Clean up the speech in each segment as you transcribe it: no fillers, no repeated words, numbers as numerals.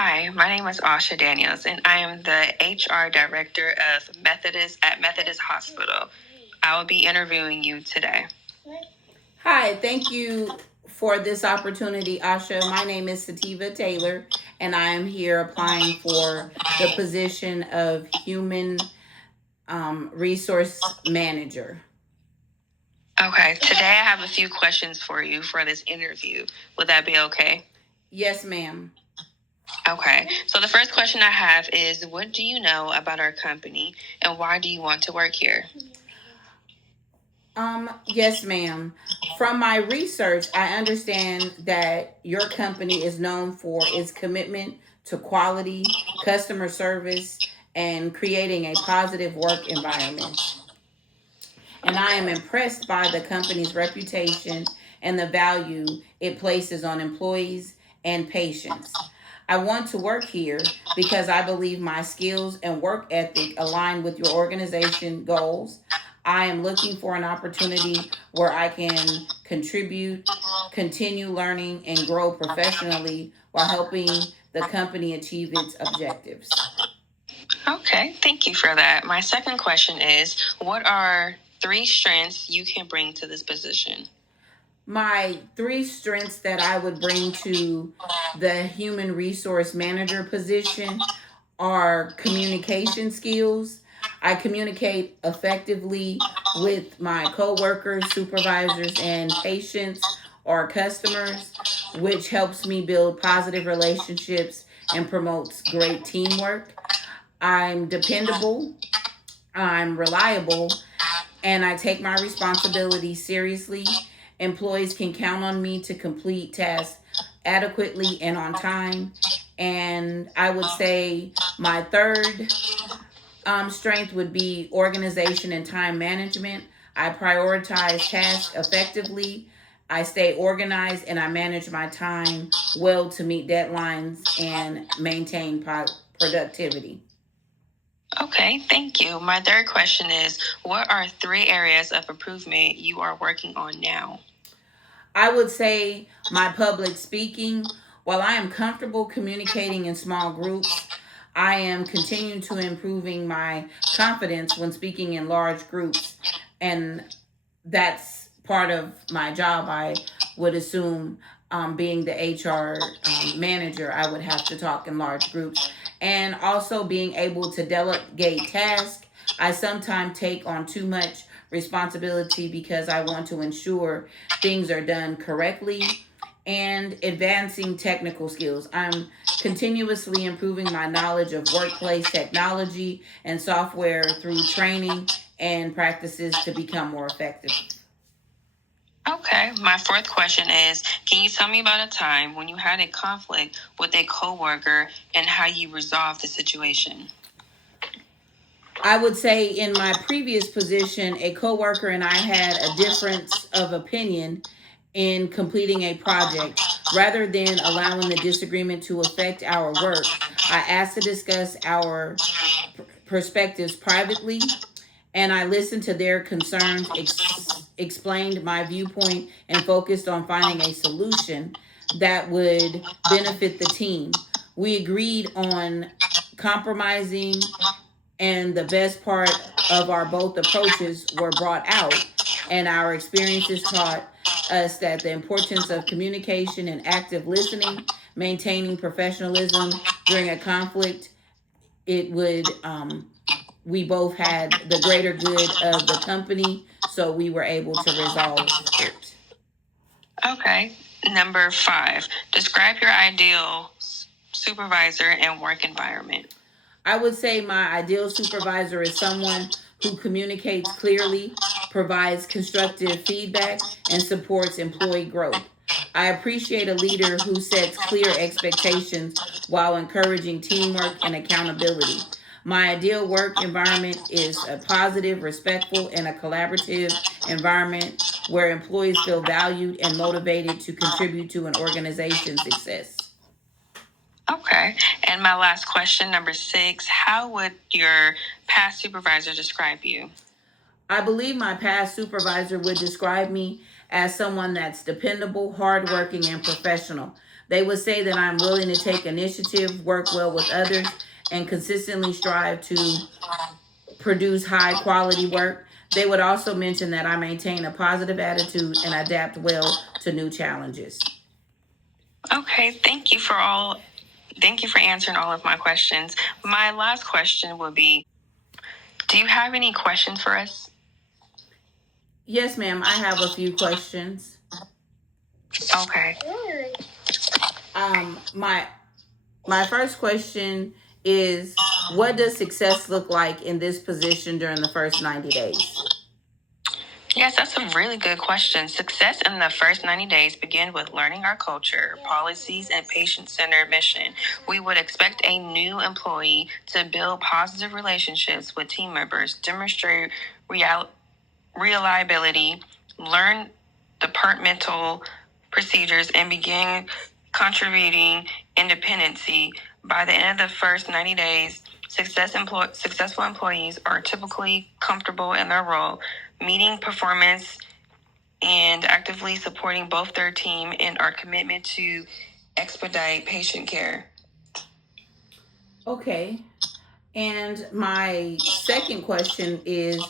Hi, my name is Asha Daniels, and I am the HR Director of Methodist Hospital. I will be interviewing you today. Hi, thank you for this opportunity, Asha. My name is Sativa Taylor, and I am here applying for the position of Human Resource Manager. Okay, today I have a few questions for you for this interview. Would that be okay? Yes, ma'am. Okay, so the first question I have is, what do you know about our company, and why do you want to work here? Yes, ma'am. From my research, I understand that your company is known for its commitment to quality, customer service, and creating a positive work environment. And I am impressed by the company's reputation and the value it places on employees and patients. I want to work here because I believe my skills and work ethic align with your organization goals. I am looking for an opportunity where I can contribute, continue learning, and grow professionally while helping the company achieve its objectives. Okay, thank you for that. My second question is, what are three strengths you can bring to this position? My three strengths that I would bring to the human resource manager position are communication skills. I communicate effectively with my coworkers, supervisors, and patients or customers, which helps me build positive relationships and promotes great teamwork. I'm dependable, I'm reliable, and I take my responsibility seriously. Employees can count on me to complete tasks adequately and on time. And I would say my third strength would be organization and time management. I prioritize tasks effectively. I stay organized and I manage my time well to meet deadlines and maintain productivity. Okay, thank you. My third question is, what are three areas of improvement you are working on now? I would say my public speaking, while I am comfortable communicating in small groups, I am continuing to improving my confidence when speaking in large groups. And that's part of my job. I would assume, being the HR manager, I would have to talk in large groups. And also being able to delegate tasks. I sometimes take on too much responsibility because I want to ensure things are done correctly and advancing technical skills. I'm continuously improving my knowledge of workplace technology and software through training and practices to become more effective. Okay, my fourth question is, can you tell me about a time when you had a conflict with a coworker and how you resolved the situation? I would say in my previous position, a coworker and I had a difference of opinion in completing a project. Rather than allowing the disagreement to affect our work, I asked to discuss our perspectives privately and I listened to their concerns, explained my viewpoint, and focused on finding a solution that would benefit the team. We agreed on compromising, and the best part of our both approaches were brought out, and our experiences taught us that the importance of communication and active listening, maintaining professionalism during a conflict, it would we both had the greater good of the company, so we were able to resolve it. Okay, number five, describe your ideal supervisor and work environment. I would say my ideal supervisor is someone who communicates clearly, provides constructive feedback, and supports employee growth. I appreciate a leader who sets clear expectations while encouraging teamwork and accountability. My ideal work environment is a positive, respectful, and a collaborative environment where employees feel valued and motivated to contribute to an organization's success. Okay, and my last question, number six, how would your past supervisor describe you? I believe my past supervisor would describe me as someone that's dependable, hardworking, and professional. They would say that I'm willing to take initiative, work well with others, and consistently strive to produce high quality work. They would also mention that I maintain a positive attitude and adapt well to new challenges. Okay, thank you for answering all of my questions. My last question would be, do you have any questions for us? Yes, ma'am. I have a few questions. Okay. My first question is, what does success look like in this position during the first 90 days? Yes, that's a really good question. Success in the first 90 days begin with learning our culture, policies, and patient-centered mission. We would expect a new employee to build positive relationships with team members, demonstrate reliability, learn departmental procedures, and begin contributing independency. By the end of the first 90 days, successful employees are typically comfortable in their role, meeting performance and actively supporting both their team and our commitment to expedite patient care. Okay. And my second question is,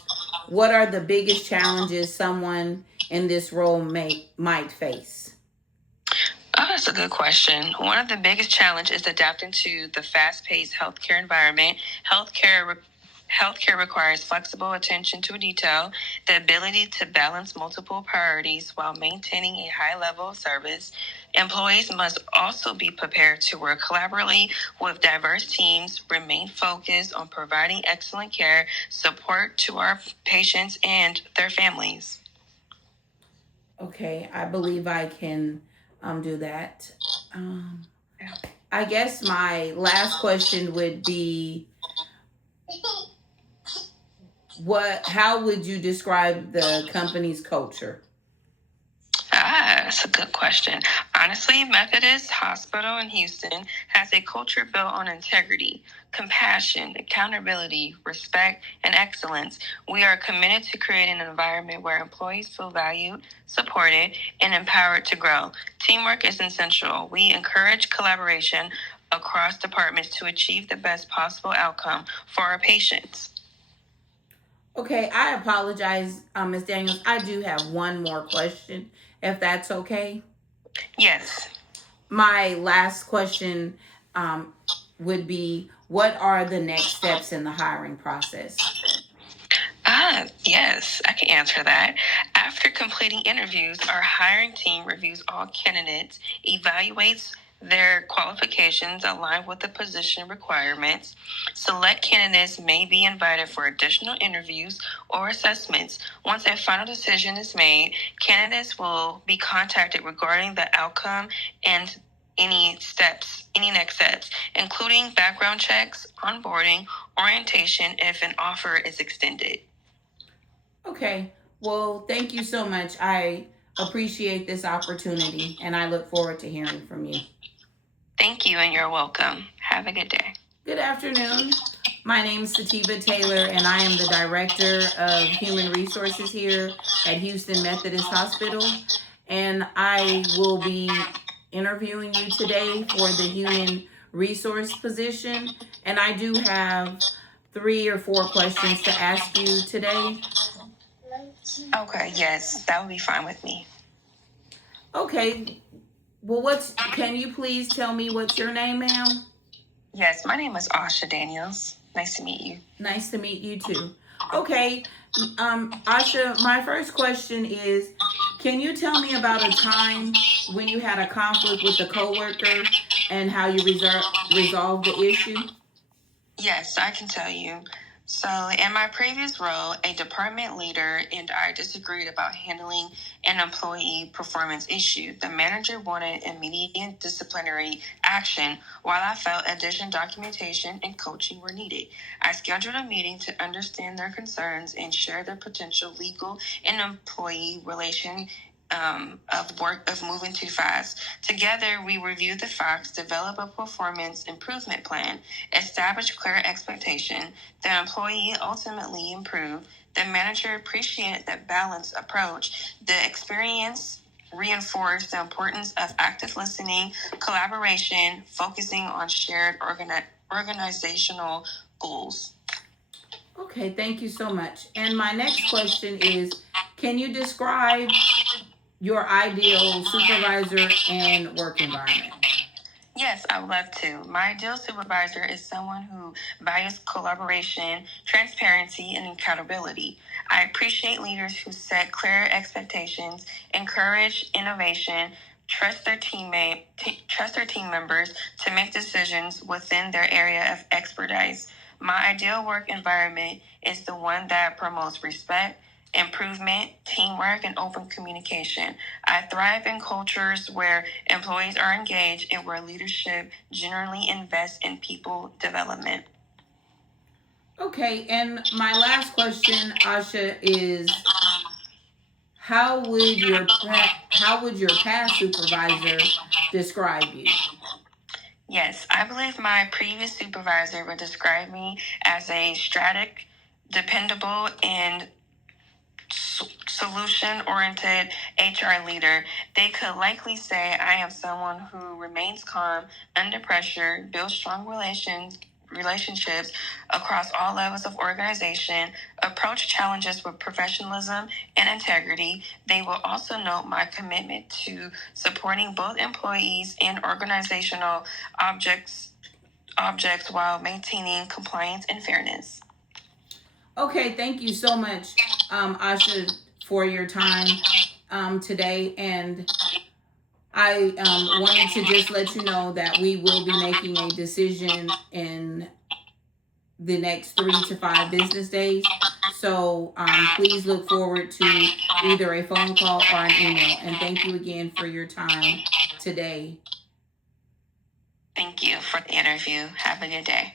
what are the biggest challenges someone in this role might face? Oh, that's a good question. One of the biggest challenges is adapting to the fast-paced healthcare environment. Healthcare requires flexible attention to detail, the ability to balance multiple priorities while maintaining a high level of service. Employees must also be prepared to work collaboratively with diverse teams, remain focused on providing excellent care, support to our patients and their families. Okay, I believe I can do that. I guess my last question would be, how would you describe the company's culture? That's a good question. Honestly, Methodist Hospital in Houston has a culture built on integrity, compassion, accountability, respect, and excellence. We are committed to creating an environment where employees feel valued, supported, and empowered to grow. Teamwork is essential. We encourage collaboration across departments to achieve the best possible outcome for our patients. Okay, I apologize, Ms. Daniels. I do have one more question, if that's okay. Yes. My last question would be, what are the next steps in the hiring process? Yes, I can answer that. After completing interviews, our hiring team reviews all candidates, evaluates their qualifications aligned with the position requirements. Select candidates may be invited for additional interviews or assessments. Once a final decision is made, candidates will be contacted regarding the outcome and any next steps, including background checks, onboarding, orientation if an offer is extended. Okay, well, thank you so much. I appreciate this opportunity and I look forward to hearing from you. Thank you, and you're welcome. Have a good day. Good afternoon. My name is Sativa Taylor, and I am the Director of Human Resources here at Houston Methodist Hospital. And I will be interviewing you today for the human resource position. And I do have 3 or 4 questions to ask you today. Okay, yes, that would be fine with me. Okay. Well, can you please tell me what's your name, ma'am? Yes, my name is Asha Daniels. Nice to meet you. Nice to meet you too. Okay, Asha, my first question is, can you tell me about a time when you had a conflict with a coworker and how you resolved the issue? Yes, I can tell you. So, in my previous role, a department leader and I disagreed about handling an employee performance issue. The manager wanted immediate disciplinary action, while I felt additional documentation and coaching were needed. I scheduled a meeting to understand their concerns and share their potential legal and employee relation of moving too fast. Together, we reviewed the facts, develop a performance improvement plan, establish clear expectation. The employee ultimately improved. The manager appreciated that balanced approach. The experience reinforce the importance of active listening, collaboration, focusing on shared organizational goals. Okay, thank you so much. And my next question is, can you describe your ideal supervisor and work environment? Yes, I would love to. My ideal supervisor is someone who values collaboration, transparency, and accountability. I appreciate leaders who set clear expectations, encourage innovation, trust their team members to make decisions within their area of expertise. My ideal work environment is the one that promotes respect, improvement, teamwork, and open communication. I thrive in cultures where employees are engaged and where leadership generally invests in people development. Okay, and my last question, Asha, is how would your past supervisor describe you? Yes, I believe my previous supervisor would describe me as a strategic, dependable, and solution oriented HR leader. They could likely say I am someone who remains calm under pressure, builds strong relationships across all levels of organization, approach challenges with professionalism and integrity. They will also note my commitment to supporting both employees and organizational objects while maintaining compliance and fairness. Okay, thank you so much, Asha, for your time today. And I wanted to just let you know that we will be making a decision in the next 3 to 5 business days. So please look forward to either a phone call or an email. And thank you again for your time today. Thank you for the interview. Have a good day.